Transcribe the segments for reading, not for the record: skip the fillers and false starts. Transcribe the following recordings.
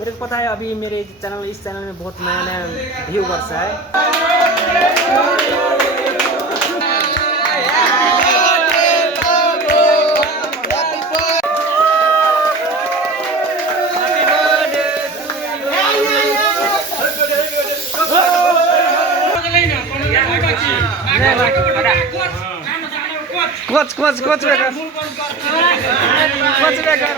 मेरे को पता है अभी मेरे चैनल इस चैनल में बहुत नया नया व्यूवर्स है। Coach coach coach Baker coach Baker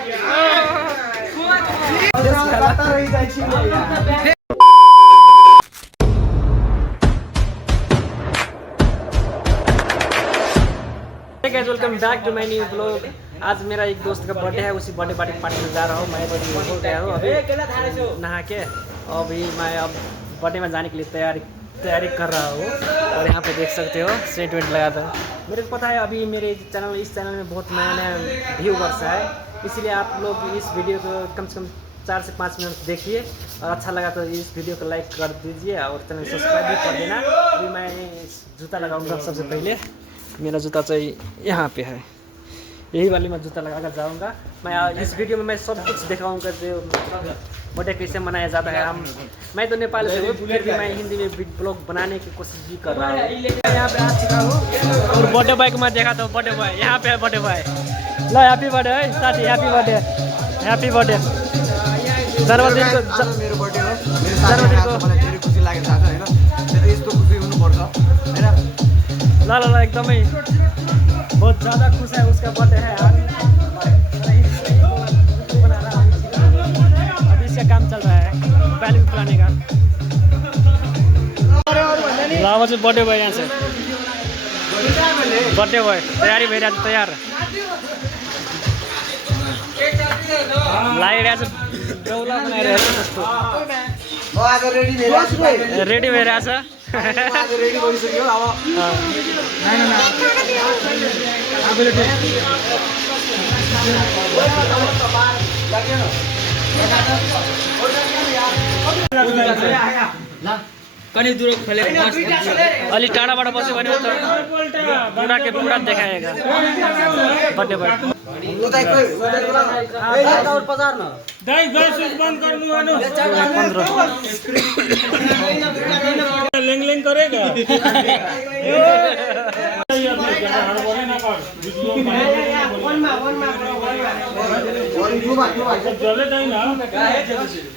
welcome back to my new blog. आज मेरा एक दोस्त का बर्थडे है, उसी बर्थडे पार्टी में जा रहा हूँ। मैं हो गया हूँ अभी नहा के। अभी मैं अब बर्थडे में जाने के लिए तैयारी कर रहा हूँ और यहाँ पे देख सकते हो सेट वेट लगा था। मेरे को पता है अभी मेरे इस चैनल में बहुत नया नया व्यूवर्स है, इसलिए आप लोग इस वीडियो को कम से कम 4 से 5 मिनट देखिए और अच्छा लगा तो इस वीडियो को लाइक कर दीजिए और चैनल सब्सक्राइब भी कर देना। अभी मैं जूता लगाऊंगा। सबसे पहले मेरा जूता चाहिए यहाँ पे है, यही वाली मैं जूता लगा कर जाऊँगा। मैं इस वीडियो में मैं सब कुछ दिखाऊँगा जो बर्थडे कैसे मनाया जाता है। मैं तो नेपाल से हूँ, फिर भी मैं हिंदी में ब्लॉग बनाने की कोशिश भी कर रहा हूँ। यहाँ पे आ चुका हूँ और बर्थडे बॉय को मैं देखा था। बर्थडे बॉय यहाँ पे है। बर्थडे बॉय लो, हैप्पी बर्थडे है साथी, हैप्पी बर्थडे, हैप्पी बर्थडे। जन्मदिन को मेरो बर्थडे हो, मेरो जन्मदिनको मलाई धेरै खुसी लागेको छ हैन। मेरो यस्तो खुसी हुनुपर्छ हैन। ल ल एकदमै बहुत ज़्यादा खुश है, उसका बर्थडे है आज। अभी इसका काम चल रहा है बैलून फुलाने का। लावा चाहिँ बर्थडे भयो यहाँ चाहिँ बर्थडे भयो, तयारी भइरहेको छ। तयार लागिरहेको छ, डौला बनाइरहेको छ जस्तो। आज रेडी भइरहेछ, रेडी भइरहेछ। आज रेडी भइसक्यो। कनी दूर खोले अलि टाढाबाट बस्यो भने त पुरा देखाएगा बर्थडे बॉय। लेंग करेगा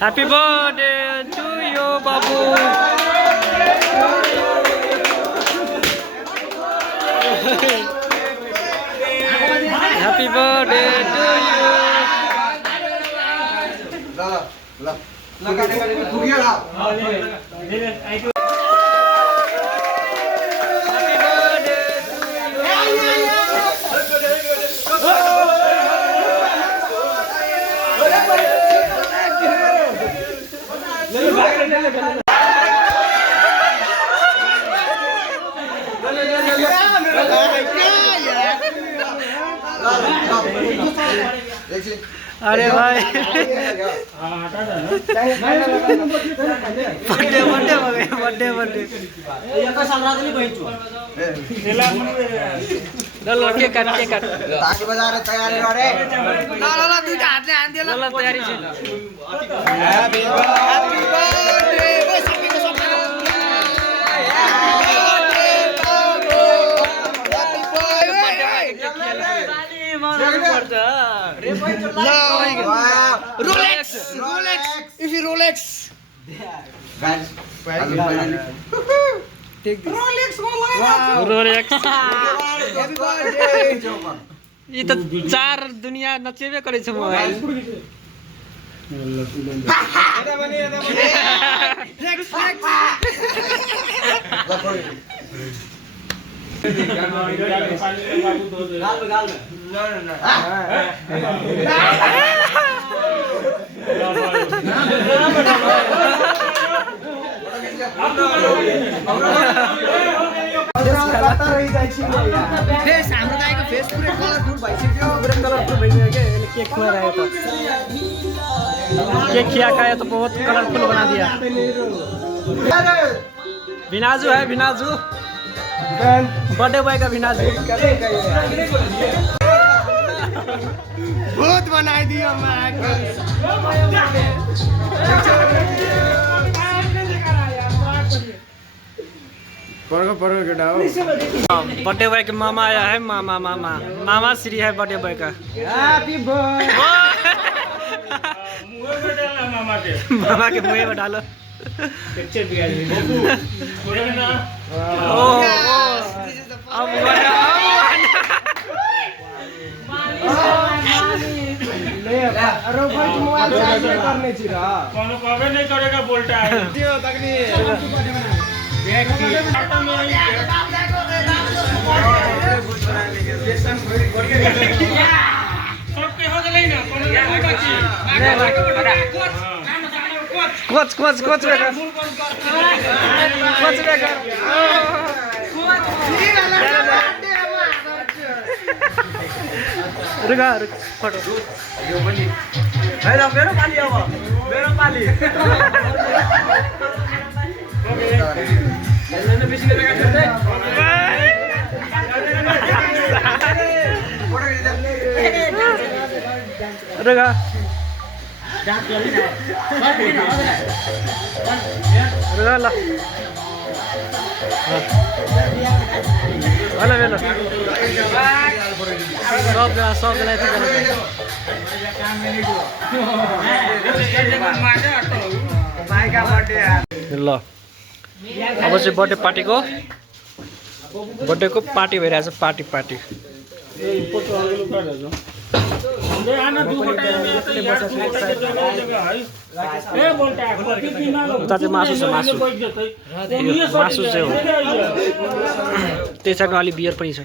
हैप्पी बर्थडे टू यू बाबू। Happy birthday to you. अरे भाई बर्थडे के काट ताकि बजाएर तयारी गरे। ल दुईटा हातले हान्दियो ल। तयारी छ। हैप्पी बर्थडे ओ सबैको सबैको Rolex, if you Rolex, guys, take this. Rolex Happy birthday. ये तो 4 दुनिया नचेबे करे छ मोबाइल। फेस हाम्रो दाइको फेस पुरै कलरफुल भइसक्यो। पूरा कलरफुल भइसक्यो के यसले केक खुवाइरहेको त। केक खिया खाया तो बहुत कलरफुल बना दिया। विनाजू है, विनाजू बर्थडे बॉय का विनाजू। बहुत बनाई दिया मैं। पर्ख केटा हो बर्थडे बॉय के मामा आया है। मामा मामा मामा श्री है बर्थडे बॉय का। हैप्पी बर्थडे मुंह में डालना मामा के मुंह में डालो। पिक्चर भी आ रही है थोड़ा ना अब कोनो कभी नहीं करेगा बोलता है सबके हो गई ना कोनो नहीं बाकी coach coach coach Baker coach baker रुका रुक फोटो यो पनि हैन मेरो पाली अब मेरो पाली हैन बेसी लगा छोड्दै रुका रुका ल हेलो हेलो सबजना यति ल अब चाहिँ बर्थडे पार्टीको पार्टी भइरहेछ पार्टी उता चाहिँ मासु छ मासु चाहिँ हो त्यसमा अलि बियर पनि छ